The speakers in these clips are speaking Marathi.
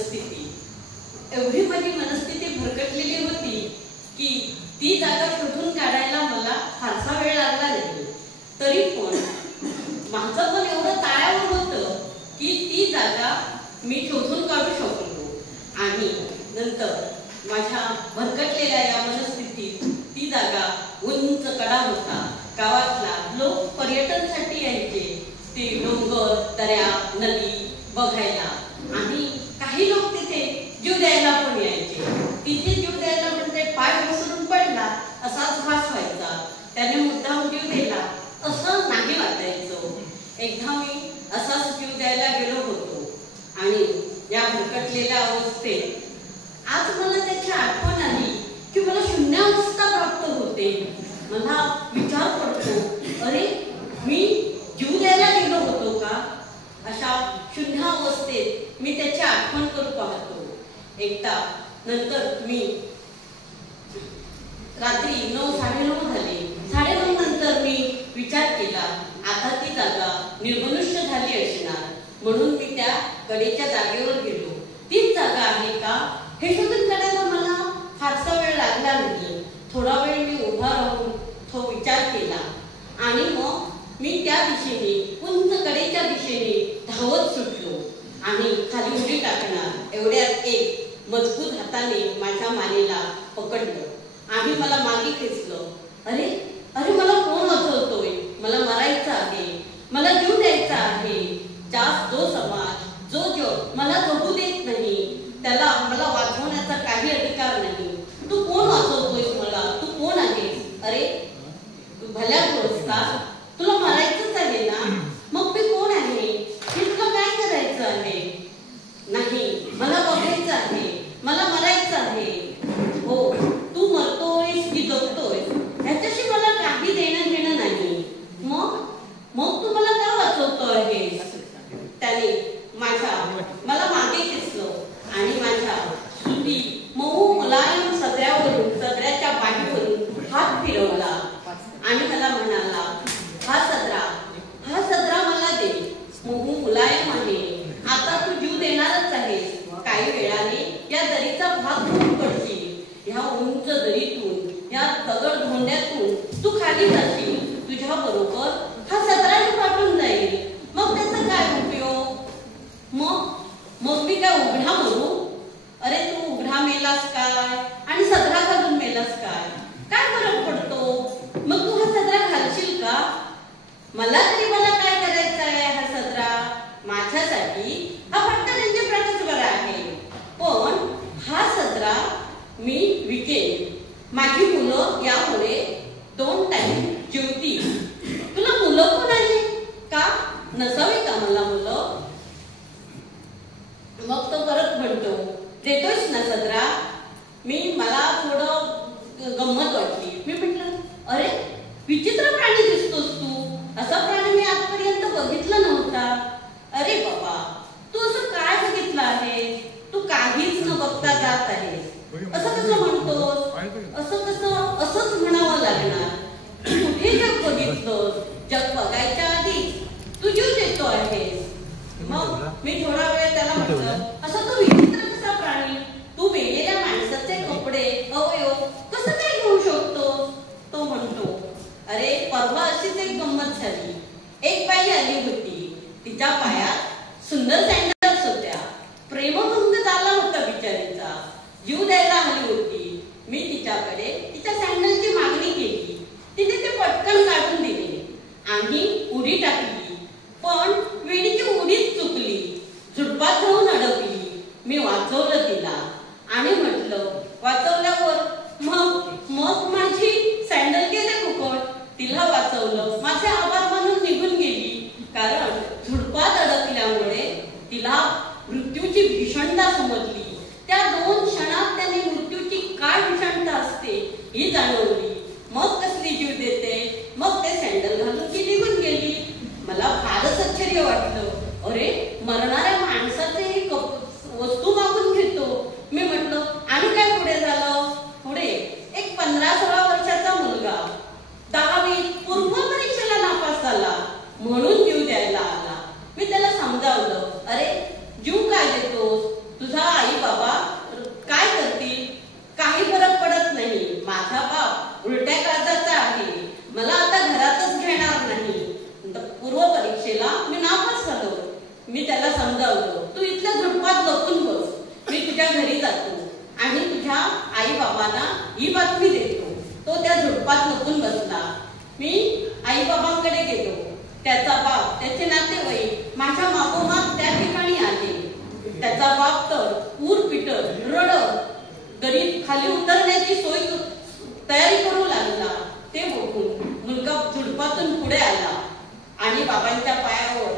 मनस्थिती, एवढी माझी मनस्थिती भरकटलेली होती की ती जागा शोधून काढायला मला फारसा वेळ लागला नाही. तरी पण माझं मन एवढं ताळ्यावर होतं की ती जागा मी शोधून काढू शकलो. आणि नंतर माझ्या भरकटलेल्या या मनस्थितीत ती जागा उंच कडा होता. गावातला लोक पर्यटनासाठी यायचे, ते डोंगर, दऱ्या, नदी बघायला. आणि काही लोक तिथे जीव द्यायला पण यायचे. तिथे जीव द्यायला म्हणजे पाय घसरून पडला असाच भास व्हायचा, त्याने मुद्दाम जीव दिला असं नाही वाटायचं. एकदा मी असाच जीव द्यायला गेलो होतो आणि या भरकटलेल्या अवस्थेत आज मला त्याची आठवण आली की मला शून्यावस्था प्राप्त होते. मला विचार पडतो, अरे मी जीव द्यायला गेलो होतो का? अशा शून्यावस्थेत मी त्याची आठवण करू पाहतो. एकदा नंतर मी रात्री 9, 9:30 झाले. 9:30 नंतर मी विचार केला, आता ती जागा निर्मनुष्य झाली असणार, म्हणून मी त्या कडेच्या जागेवर गेलो. तीच जागा आहे का हे शोधून काढायला मला फारसा वेळ लागला नाही. थोडा वेळ मी उभा राहून तो विचार केला आणि मग मी त्या दिशेने, उंच कडेच्या दिशेने धावत सुटलो आणि खाली उडी टाकणार एवढ्यात एक मजबूत हाताने माझ्या मानेला पकडलं आणि मला मागे खेचलं. अरे अरे मला कोण वाचवतोय? मला मरायचं आहे, मला जीव द्यायचा आहे. जो समाज, जो जग मला जगू देत नाही, त्याला मला वाचवण्याचा काही अधिकार नाही. तू कोण वाचवतोयस मला? तू कोण आहेस? अरे तू भल्या का? तुला मरायचंच आहे ना? मग मी कोण आहे? हे तुला काय करायचं आहे? नाही, मला बघायचं आहे, मला मरायचं आहे. हो, तू मरतोयस की जगतोयस ह्याच्याशी मला काही देणं घेणं नाही. मग तू मला का वाचवतो आहेस? त्याने मला मागे खेचलं आणि माझ्या सुटी मऊ मुलायम सदऱ्याच्या बाजूवरून हात फिरवला आणि मला म्हणाला, हा सदरा मला दे. मऊ मुलायम आहे, आता तू जीव देणारच आहेस. काही वेळाने या दरीचा भाग धरून पडशील. ह्या उंच दरीतून, या दगड धोंड्यातून तू खाली जाशील. तुझ्या बरोबर हा सदराही पाठून जाईल. मग त्याचा काय उपयोग? मग मी काय उघडा मरू? अरे तू उघडा मेलास काय आणि सदरा घालून मेलास काय? काय फरक पडतो? मग तू हा सदरा घालशील का? मला काय करायचं आहे हा सदरा? माझ्यासाठी हा पट्टलिंगी प्रकारच बरा आहे, पण हा सदरा मी विकेन. माझी मुलं यामुळे 2 टाइम जेवतील. तुला मुलं पण आहे का? नसावी का मला मुलं? मग तो परत म्हणतो, देतोयस ना सदरा? मला थोडं गंमत वाटली. मी म्हटलं, अरे विचित्र प्राणी दिसतोस तू. असा प्राणी मी आजपर्यंत बघितला नव्हता. अरे बाबा, तू असं काय बघितलं आहे? तू काहीच न बघता जात आहे. असं कसं म्हणतोस? असंच म्हणावं लागणार. कुठे जग बघितलं? जग बघायच्या आधी तू जीव देतो आहेस. मग मी थोडा वेळ त्याला म्हटलं, असं तो विचित्र कसा प्राणी? तू मेलेल्या माणसाचे कपडे, अवयव कसं काय घेऊ शकतो? तो म्हणतो, अरे परवा अशीच एक गंमत झाली. एक बाई आली होती, तिच्या पायात सुंदर सँडल्स होत्या. प्रेमभंग झाला होता बिचारीचा, जीव द्यायला आली होती. मी तिच्याकडे तिच्या सँडलची मागणी केली. तिने ते पटकन काढून दिले आणि उडी टाकली. पण वेळीची उडीच चुकली, झुडपात जाऊन अडकली. मी वाचवलं तिला आणि म्हटलं, वाचवल्यावर मग माझी सँडल गेले फुकट. तिला वाचवलं, माझे आभार मानून निघून गेली. कारण झुडपात अडकल्यामुळे तिला मृत्यूची भीषणता समजली. त्या 2 क्षणात त्याने मृत्यूची काय भीषणता असते ही जाणवली. मग कसली जीव देते. मग ते सँडल घालून ती निघून गेली. मला फारच आश्चर्य वाटलं. अरे मरणाऱ्या माणसाचे वस्तू मागून घेतो. मी म्हटलं, आणि काय पुढे झालं? बाबांना ही बातमी देतो. तो त्या झुडपात लपून बसला. मी आई बाबांकडे गेलो. त्याचा बाप, त्याचे नातेवाईक माझ्या मागोमाग त्या ठिकाणी आले. त्याचा बाप तर ऊर पिटत रडत गरीब खाली उतरण्याची सोय तयारी करू लागला. ते बघून मुलगा झुडपातून पुढे आला आणि बाबांच्या पायावर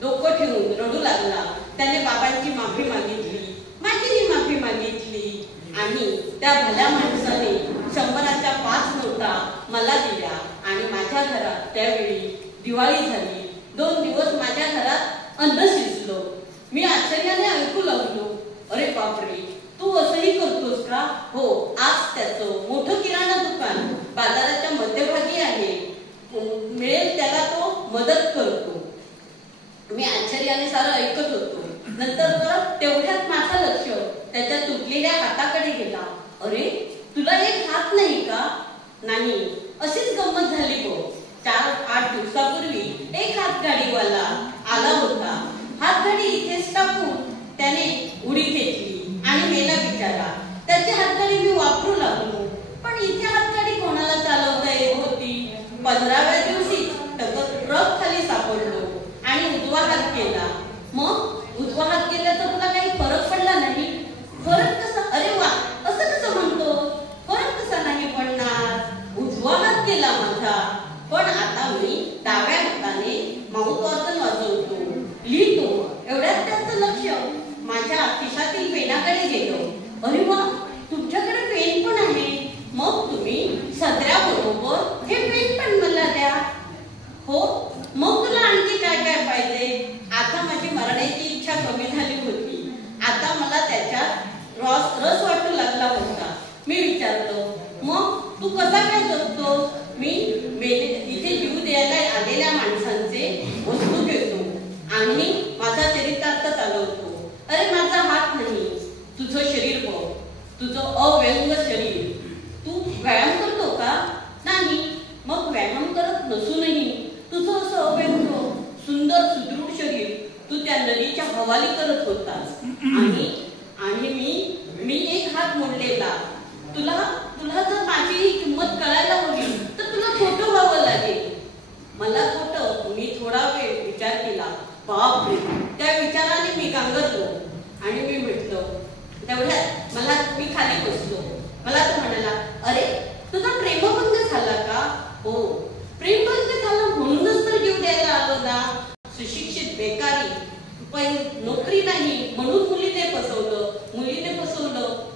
डोकं ठेवून रडू लागला. त्याने बाबांची माफी मागितली, माझीही माफी मागितली आणि त्या भल्या माणसाने 100च्या 5 नोटा मला दिल्या आणि माझ्या घरात त्यावेळी दिवाळी झाली. 2 दिवस माझ्या घरात अन्न शिजलं. मी आश्चर्याने ऐकू लागलो, अरे बापरे, तू असंही करतोस का? हो, आज त्याचं मोठं किराणा दुकान बाजाराच्या मध्यभागी आहे. मिळेल त्याला तो मदत करतो. मी आश्चर्याने सारं ऐकत होतो. नंतर तर तेवढ्यात माझं लक्ष त्याच्या तुटलेल्या हाताकडे गेला. अरे, तुला एक हात नाही का? नाही, अशीच गंमत झाली बघ. 4-8 दिवसापूर्वी एक हातगाडीवाला आला होता. हातगाडी इथेच टाकून त्याने उडी घेतली आणि मेला बिचारा. त्याची हातगाडी मी वापरू लागलो. पण इथे हातगाडी कोणाला चालवता येत होती? 15व्या दिवशी ट्रक खाली सापडलो आणि उजवा हात केला. मग उजवा हात केल्याचा तुला काही फरक पडला नाही? फरक कसा? अरे वा, असं कसं म्हणतो? फरक कसा नाही पडणार? उजवा हात केला माझा, पण आता मी डाव्या हाताने माउथ ऑर्गन वाजवतो, लिहितो. एवढ्यात त्याचं लक्ष माझ्या खिशातील पेनाकडे गेलं. अरे वा, तुमच्याकडे पेन पण आहे. मग तुम्ही सदऱ्याबरोबर हे पेन पण मला द्या. हो, मग तुला आणखी काय काय पाहिजे? आता माझी मरण्याची इच्छा कमी झाली होती. आता मला त्याच्यात रस वाटू लागला होता. मी विचारतो, मग तू कसा काय जगतो? मी इथे जीव द्यायला आलेल्या माणसांचे वस्तू घेतो आणि माझा चरितार्थ चालवतो. अरे, माझा हात नाही, तुझं शरीर बघ, तुझं अव्यंग शरीर. तू व्यायाम करतो का? नाही. मग व्यायाम करत नसूनही तुझं असं अव्यंग सुंदर सुदृढ शरीर तू त्या नदीच्या हवाली करत होतास. आणि मी एक हात मोडलेला. तुला जर माझी ही किंमत कळायला हवी तर तुला खोटं व्हावं लागेल. मला खोटं? मी थोडा वेळ विचार केला. बापरे, त्या विचाराने मी गांगरलो आणि मी म्हटलं, तेवढ्यात मी खाली बसलो. मला तो म्हणाला, अरे, तुझा प्रेमभंग झाला का? हो, प्रेमभंग झाला म्हणूनच तर जीव द्यायला आलो ना. सुशिक्षित बेकारी, पण नोकरी नाही म्हणून मुलीने फसवलं,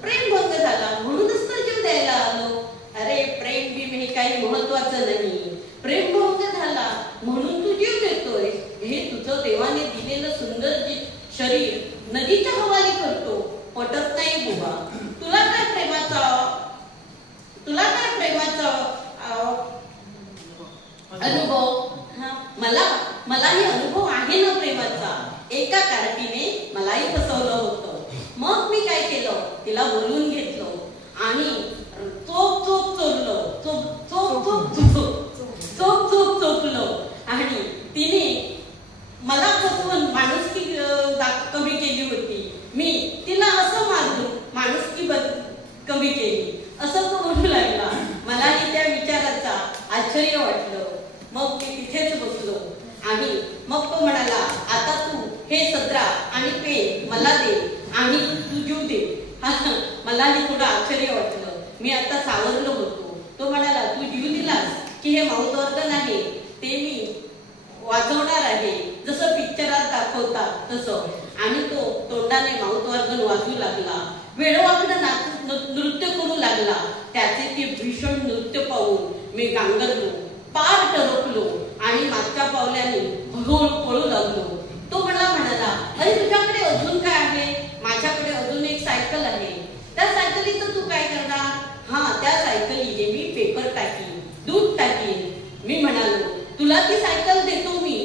प्रेमभंग झाला म्हणूनच तर जीव द्यायला आलो. अरे, प्रेम बिम हे काही महत्वाचं नाही. प्रेमभंग झाला म्हणून तू जीव देतोय. हे तुझं देवाने दिलेलं सुंदर शरीर नदीच्या हवाली करतो. पटत नाही बुवा. तुला काय प्रेमाचा अनुभव? मलाही अनुभव आहे ना प्रेमाचा. एका कार्टीने मलाही फसवलं होतं. मग मी काय केलं, तिला बोलवून घेतलं आणि चोप चोपलं आणि तिने मला फसवून माणुसकी कमी केली होती. मी तिला असं मारून माणुसकी कमी केली, असं तो म्हणू लागला. मलाही त्या विचाराचा आश्चर्य वाटलं. मग मी तिथेच बसलो आणि मग तो म्हणाला, आता तू हे सदरा आणि पेन मला दे आणि तू जीव दे. मलाही थोडं आश्चर्य वाटलं. मी आता सावरलो होतो. तो म्हणाला, तू जीव दिलास की हे माउथ ऑर्गन आहे ते मी वाजवणार आहे, जसं पिक्चरात दाखवतात तसं. आणि तो तोंडाने माउथ ऑर्गन वाजवू लागला. वेळोवाकडं नृत्य करू लागला. त्याचे ते भीषण नृत्य पाहून मी गांगरलो, पार टरकलो आणि मागच्या पावल्याने हळूहळू पळू लागलो. तो मला म्हणाला, अरे, तुझ्याकडे अजून काय आहे? माझ्याकडे अजून एक सायकल आहे. त्या सायकलीचं तू काय करणार? त्या सायकलीने मी पेपर टाकीन, दूध टाकीन. मी म्हणालो, तुला ती सायकल देतो मी,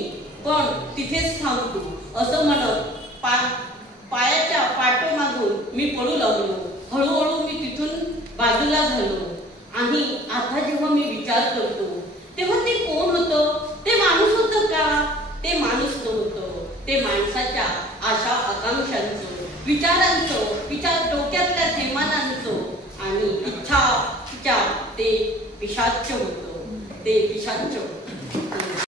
पण तिथेच थांबतो. असं म्हणत पायाच्या पाठोमागून मी पळू लागलो. हळूहळू मी तिथून बाजूला झालो. आणि आता जेव्हा मी विचार करतो तेव्हा ते कोण होतं? ते माणूस होतं का? ते माणूस नव्हतं. ते माणसाच्या आशा आकांक्षांचं, विचारांचं, डोक्यातल्या थैमानांचं आणि इच्छा ते पिशाच्य होतं, ते पिशाच्य होतं.